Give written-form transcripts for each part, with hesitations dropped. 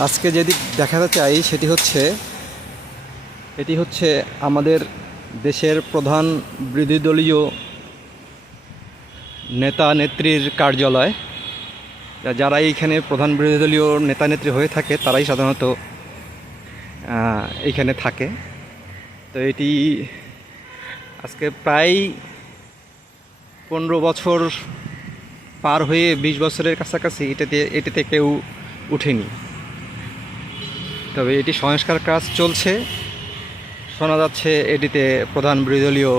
আজকে যেটি দেখাতে চাই সেটি হচ্ছে এটি হচ্ছে আমাদের দেশের প্রধান বিরোধী দলীয় নেতা নেত্রীর কার্যালয়। যারা এইখানে প্রধান বিরোধী দলীয় নেতা নেত্রী হয়ে থাকে তারাই সাধারণত এইখানে থাকে। তো এটি আজকে প্রায় 15 বছর পার হয়ে 20 বছরের কাছাকাছি এটিতে কেউ উঠেনি। তবে এটি সংস্কার কাজ চলছে, শোনা যাচ্ছে এটিতে প্রধান বিরোধী দলীয়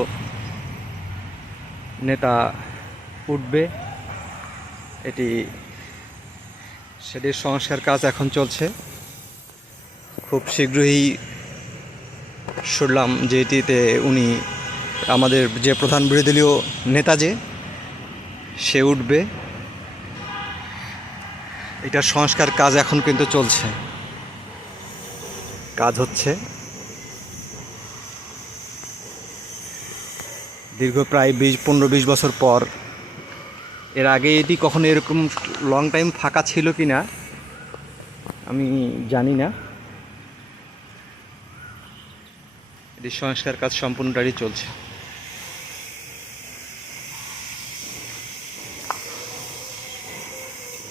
নেতা উঠবে। সেটির সংস্কার কাজ এখন চলছে। খুব শীঘ্রই শুনলাম যে এটিতে উনি আমাদের যে প্রধান বিরোধী দলীয় নেতা সে উঠবে। এটার সংস্কার কাজ এখন কিন্তু চলছে, কাজ হচ্ছে। দীর্ঘ প্রায় 15-20 বছর পর। এর আগে এটি কখনো এরকম লং টাইম ফাঁকা ছিল কি না আমি জানি না। এটির সংস্কার কাজ সম্পূর্ণটাই চলছে।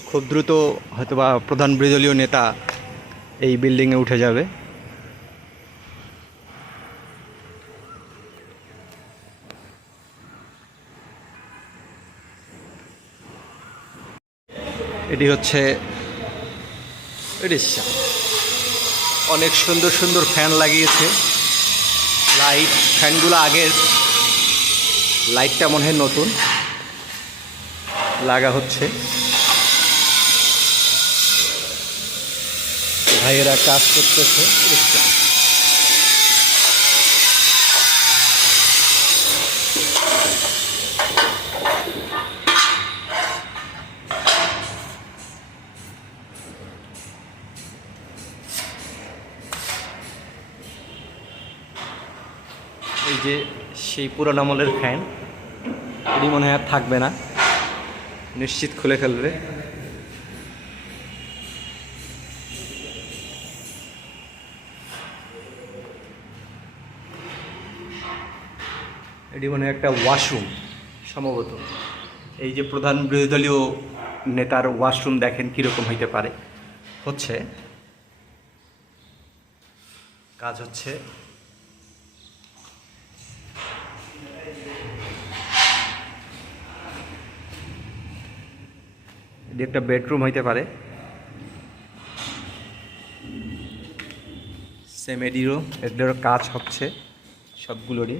খুব দ্রুত হয়তোবা প্রধান বিরোধী দলীয় নেতা এই বিল্ডিংয়ে উঠে যাবে। এটি হচ্ছে রিক্সা। অনেক সুন্দর সুন্দর ফ্যান লাগিয়েছে, লাইট। ফ্যানগুলো আগের, লাইটটা মনে হয় নতুন লাগা হচ্ছে। ভাইয়েরা কাজ করতেছে। এই যে সেই পুরোনো আমলের ফ্যান, এটি মনে হয় আর থাকবে না, নিশ্চিত খুলে ফেলবে। এটি মনে হয় একটা ওয়াশরুম সম্ভবত। এই যে প্রধান বিরোধী দলীয় নেতার ওয়াশরুম দেখেন কীরকম হইতে পারে। হচ্ছে কাজ হচ্ছে। এটি একটা বেডরুম হইতে পারে। সেম এটিরও কাজ হচ্ছে সবগুলোরই।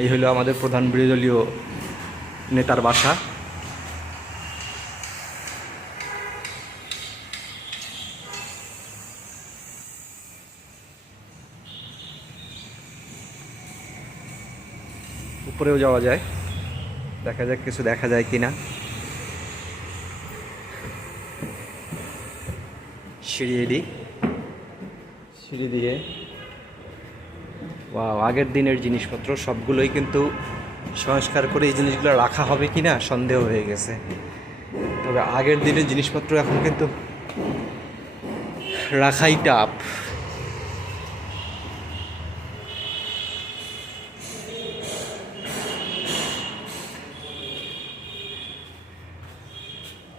এই হলো আমাদের প্রধান বিরোধী দলীয় নেতার বাসা। উপরেও যাওয়া যায়, দেখা যাক কিছু দেখা যায় কিনা। সিঁড়ি দিয়ে আগের দিনের জিনিসপত্র সবগুলোই কিন্তু সংস্কার করে এই জিনিসগুলো রাখা হবে কিনা সন্দেহ হয়ে গেছে। তবে আগের দিনের জিনিসপত্র এখন কিন্তু রাখাই টাফ।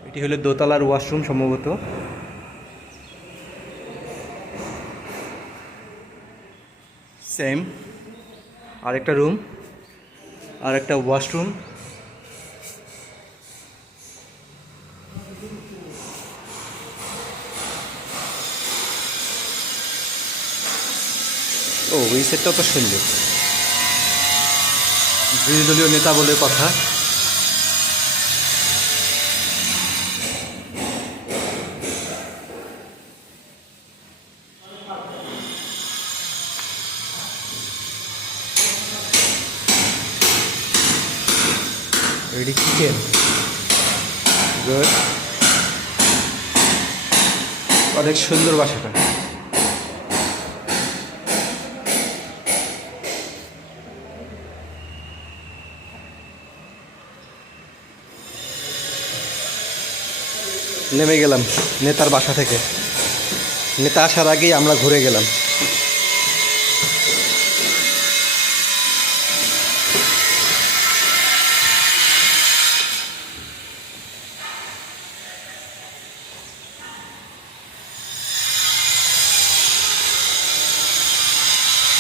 এটি হলো দোতলার ওয়াশরুম সম্ভবত। সেম আরেকটা রুম, আরেকটা ওয়াশরুম। এই সেটটাও তো সুন্দর। বিরোধী দলীয় নেতা বলে কথা। এটি কিচেন, গুড। অনেক সুন্দর বাসাটা। নেমে গেলাম নেতার বাসা থেকে। নেতা আসার আগেই আমরা ঘুরে গেলাম।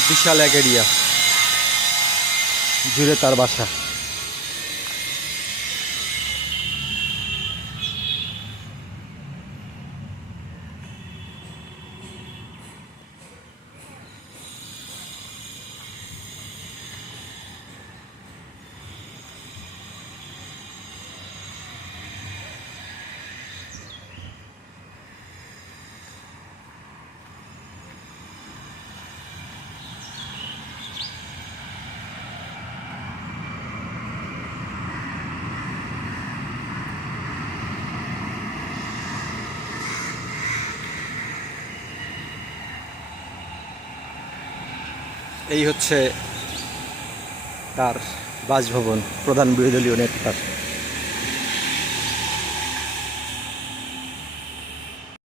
বিশাল এক এরিয়া জুড়ে তার বাসা। এই হচ্ছে তার বাসভবন, প্রধান বিরোধী দলীয় নেতার।